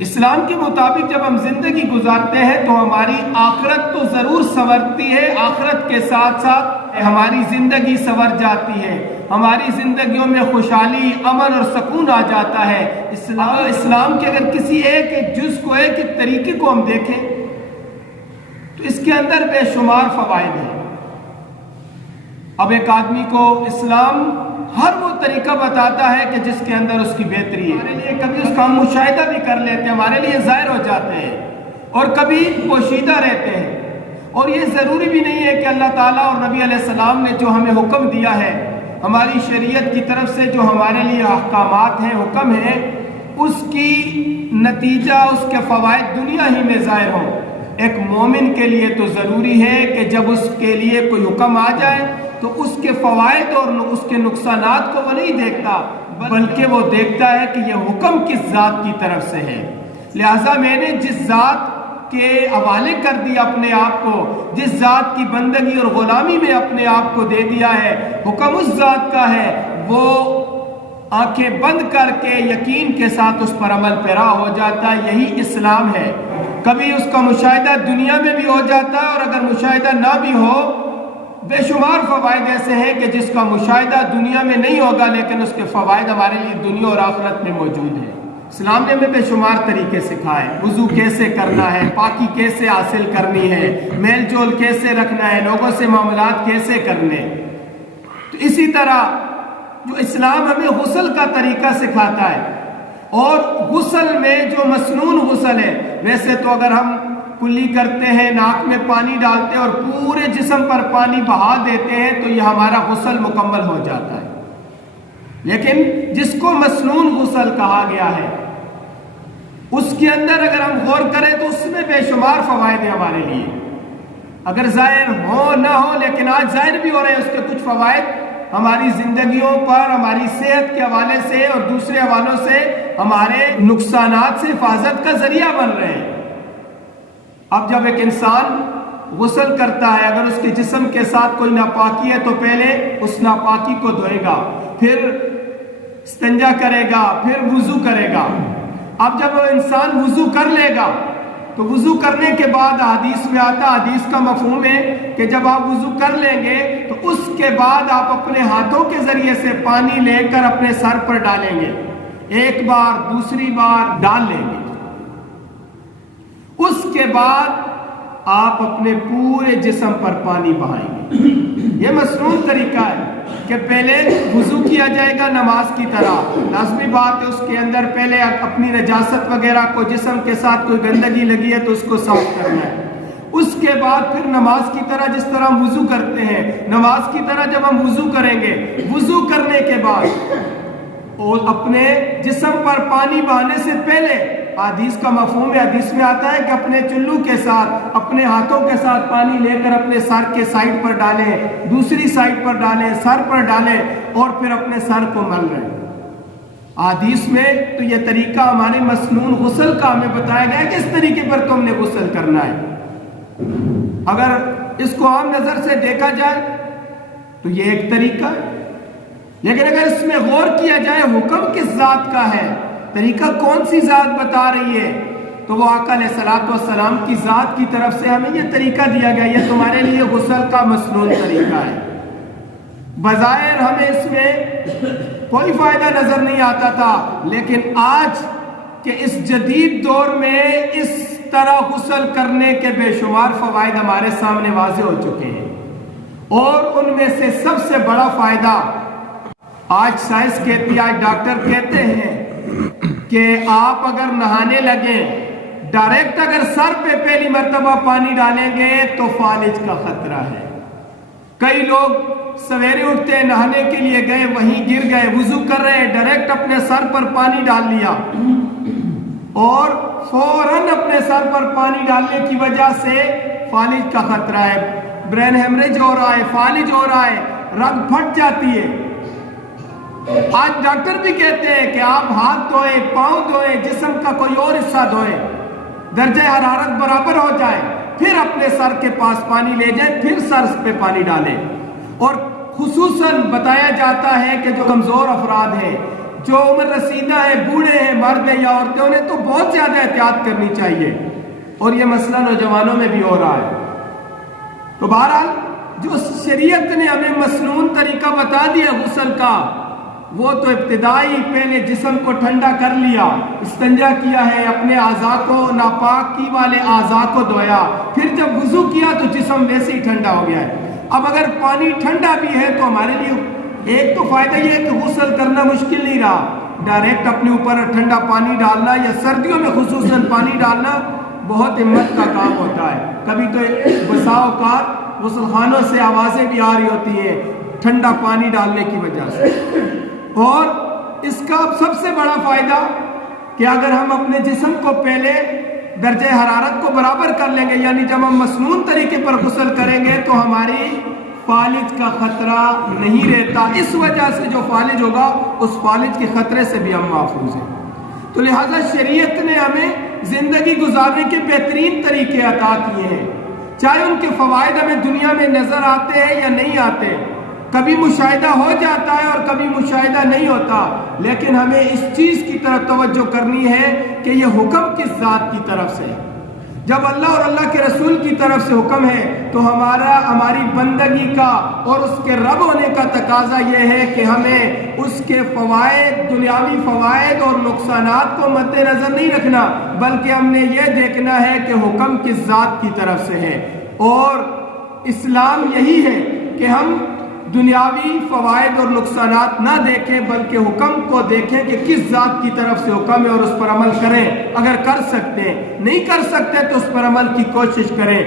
اسلام کے مطابق جب ہم زندگی گزارتے ہیں تو ہماری آخرت تو ضرور سنورتی ہے، آخرت کے ساتھ ساتھ ہماری زندگی سنور جاتی ہے، ہماری زندگیوں میں خوشحالی، امن اور سکون آ جاتا ہے۔ اسلام کے اگر کسی ایک جز کو، ایک طریقے کو ہم دیکھیں تو اس کے اندر بے شمار فوائد ہیں۔ اب ایک آدمی کو اسلام ہر وہ طریقہ بتاتا ہے کہ جس کے اندر اس کی بہتری ہے۔ ہمارے لیے کبھی اس کا ہم مشاہدہ بھی کر لیتے ہیں، ہمارے لیے ظاہر ہو جاتے ہیں، اور کبھی پوشیدہ رہتے ہیں۔ اور یہ ضروری بھی نہیں ہے کہ اللہ تعالیٰ اور نبی علیہ السلام نے جو ہمیں حکم دیا ہے، ہماری شریعت کی طرف سے جو ہمارے لیے احکامات ہیں، حکم ہیں، اس کی نتیجہ، اس کے فوائد دنیا ہی میں ظاہر ہوں۔ ایک مومن کے لیے تو ضروری ہے کہ جب اس کے لیے کوئی حکم آ جائے تو اس کے فوائد اور اس کے نقصانات کو وہ نہیں دیکھتا، بلکہ وہ دیکھتا ہے کہ یہ حکم کس ذات کی طرف سے ہے۔ لہٰذا میں نے جس ذات کے حوالے کر دیا اپنے آپ کو، جس ذات کی بندگی اور غلامی میں اپنے آپ کو دے دیا ہے، حکم اس ذات کا ہے، وہ آنکھیں بند کر کے یقین کے ساتھ اس پر عمل پیرا ہو جاتا ہے۔ یہی اسلام ہے۔ کبھی اس کا مشاہدہ دنیا میں بھی ہو جاتا ہے، اور اگر مشاہدہ نہ بھی ہو، بے شمار فوائد ایسے ہیں کہ جس کا مشاہدہ دنیا میں نہیں ہوگا لیکن اس کے فوائد ہمارے لیے دنیا اور آخرت میں موجود ہیں۔ اسلام نے ہمیں بے شمار طریقے سکھائے، وضو کیسے کرنا ہے، پاکی کیسے حاصل کرنی ہے، میل جول کیسے رکھنا ہے، لوگوں سے معاملات کیسے کرنے۔ تو اسی طرح جو اسلام ہمیں غسل کا طریقہ سکھاتا ہے، اور غسل میں جو مسنون غسل ہے، ویسے تو اگر ہم کلی کرتے ہیں، ناک میں پانی ڈالتے ہیں اور پورے جسم پر پانی بہا دیتے ہیں تو یہ ہمارا غسل مکمل ہو جاتا ہے۔ لیکن جس کو مسنون غسل کہا گیا ہے، اس کے اندر اگر ہم غور کریں تو اس میں بے شمار فوائد ہیں ہمارے لیے، اگر ظاہر ہو نہ ہو، لیکن آج ظاہر بھی ہو رہے ہیں۔ اس کے کچھ فوائد ہماری زندگیوں پر، ہماری صحت کے حوالے سے اور دوسرے حوالوں سے ہمارے نقصانات سے حفاظت کا ذریعہ بن رہے ہیں۔ اب جب ایک انسان غسل کرتا ہے، اگر اس کے جسم کے ساتھ کوئی ناپاکی ہے تو پہلے اس ناپاکی کو دھوئے گا، پھر استنجا کرے گا، پھر وضو کرے گا۔ اب جب وہ انسان وضو کر لے گا تو وضو کرنے کے بعد حدیث میں آتا، حدیث کا مفہوم ہے کہ جب آپ وضو کر لیں گے تو اس کے بعد آپ اپنے ہاتھوں کے ذریعے سے پانی لے کر اپنے سر پر ڈالیں گے، ایک بار، دوسری بار ڈال لیں گے۔ اس کے بعد آپ اپنے پورے جسم پر پانی بہائیں گے۔ یہ مسنون طریقہ ہے کہ پہلے وضو کیا جائے گا نماز کی طرح، لازمی بات ہے اس کے اندر پہلے اپنی نجاست وغیرہ کو، جسم کے ساتھ کوئی گندگی لگی ہے تو اس کو صاف کرنا ہے۔ اس کے بعد پھر نماز کی طرح جس طرح ہم وضو کرتے ہیں، نماز کی طرح جب ہم وضو کریں گے، وضو کرنے کے بعد اور اپنے جسم پر پانی بہانے سے پہلے حدیث کا مفہوم ہے، حدیث میں آتا ہے کہ اپنے چلو کے ساتھ، اپنے ہاتھوں کے ساتھ پانی لے کر اپنے سر کے سائڈ پر ڈالیں، دوسری سائڈ پر ڈالیں، سر پر ڈالیں، اور پھر اپنے سر کو مل رہے ہیں۔ حدیث میں تو یہ طریقہ ہمارے مسنون غسل کا ہمیں بتایا گیا ہے کہ اس طریقے پر تم نے غسل کرنا ہے۔ اگر اس کو عام نظر سے دیکھا جائے تو یہ ایک طریقہ ہے، لیکن اگر اس میں غور کیا جائے حکم کس ذات کا ہے، طریقہ کون سی ذات بتا رہی ہے، تو وہ آقا علیہ الصلوۃ والسلام کی ذات کی طرف سے ہمیں یہ طریقہ دیا گیا، یہ تمہارے لیے غسل کا مسنون طریقہ ہے۔ بظاہر ہمیں اس میں کوئی فائدہ نظر نہیں آتا تھا، لیکن آج کے اس جدید دور میں اس طرح غسل کرنے کے بے شمار فوائد ہمارے سامنے واضح ہو چکے ہیں، اور ان میں سے سب سے بڑا فائدہ آج سائنس کہتی ہے، آج ڈاکٹر کہتے ہیں کہ آپ اگر نہانے لگیں، ڈائریکٹ اگر سر پہ پہلی مرتبہ پانی ڈالیں گے تو فالج کا خطرہ ہے۔ کئی لوگ سویرے اٹھتے ہیں، نہانے کے لیے گئے، وہیں گر گئے، وضو کر رہے ہیں، ڈائریکٹ اپنے سر پر پانی ڈال لیا، اور فوراً اپنے سر پر پانی ڈالنے کی وجہ سے فالج کا خطرہ ہے، برین ہیمریج ہو رہا ہے، فالج ہو رہا ہے، رگ پھٹ جاتی ہے۔ آج ڈاکٹر بھی کہتے ہیں کہ آپ ہاتھ دھوئیں، پاؤں دھوئیں، جسم کا کوئی اور حصہ دھوئیں، درجہ حرارت برابر ہو جائے، پھر اپنے سر کے پاس پانی لے جائیں، پھر سر پہ پانی ڈالیں۔ اور خصوصاً بتایا جاتا ہے کہ جو کمزور افراد ہیں، جو عمر رسیدہ ہیں، بوڑھے ہیں، مرد ہیں یا عورتیں، انہیں تو بہت زیادہ احتیاط کرنی چاہیے، اور یہ مسئلہ نوجوانوں میں بھی ہو رہا ہے۔ تو بہرحال جو شریعت نے ہمیں مسنون طریقہ بتا دیا غسل کا، وہ تو ابتدائی پہلے جسم کو ٹھنڈا کر لیا، استنجا کیا ہے، اپنے اعضاء کو، ناپاکی والے اعضاء کو دھویا، پھر جب وضو کیا تو جسم ویسے ہی ٹھنڈا ہو گیا ہے۔ اب اگر پانی ٹھنڈا بھی ہے تو ہمارے لیے ایک تو فائدہ یہ ہے کہ غسل کرنا مشکل نہیں رہا، ڈائریکٹ اپنے اوپر ٹھنڈا پانی ڈالنا یا سردیوں میں خصوصاً پانی ڈالنا بہت ہمت کا کام ہوتا ہے۔ کبھی تو بسا اوقات غسل خانوں سے آوازیں بھی آ رہی ہوتی ہیں ٹھنڈا پانی ڈالنے کی وجہ سے۔ اور اس کا سب سے بڑا فائدہ کہ اگر ہم اپنے جسم کو پہلے درجہ حرارت کو برابر کر لیں گے، یعنی جب ہم مسنون طریقے پر غسل کریں گے تو ہماری فالج کا خطرہ نہیں رہتا، اس وجہ سے جو فالج ہوگا اس فالج کے خطرے سے بھی ہم محفوظ ہیں۔ تو لہٰذا شریعت نے ہمیں زندگی گزارنے کے بہترین طریقے عطا کیے ہیں، چاہے ان کے فوائد ہمیں دنیا میں نظر آتے ہیں یا نہیں آتے، کبھی مشاہدہ ہو جاتا ہے اور کبھی مشاہدہ نہیں ہوتا، لیکن ہمیں اس چیز کی طرف توجہ کرنی ہے کہ یہ حکم کس ذات کی طرف سے ہے۔ جب اللہ اور اللہ کے رسول کی طرف سے حکم ہے تو ہماری بندگی کا اور اس کے رب ہونے کا تقاضا یہ ہے کہ ہمیں اس کے فوائد، دنیاوی فوائد اور نقصانات کو مد نظر نہیں رکھنا، بلکہ ہم نے یہ دیکھنا ہے کہ حکم کس ذات کی طرف سے ہے۔ اور اسلام یہی ہے کہ ہم دنیاوی فوائد اور نقصانات نہ دیکھیں بلکہ حکم کو دیکھیں کہ کس ذات کی طرف سے حکم ہے اور اس پر عمل کریں۔ اگر کر سکتے ہیں، نہیں کر سکتے تو اس پر عمل کی کوشش کریں۔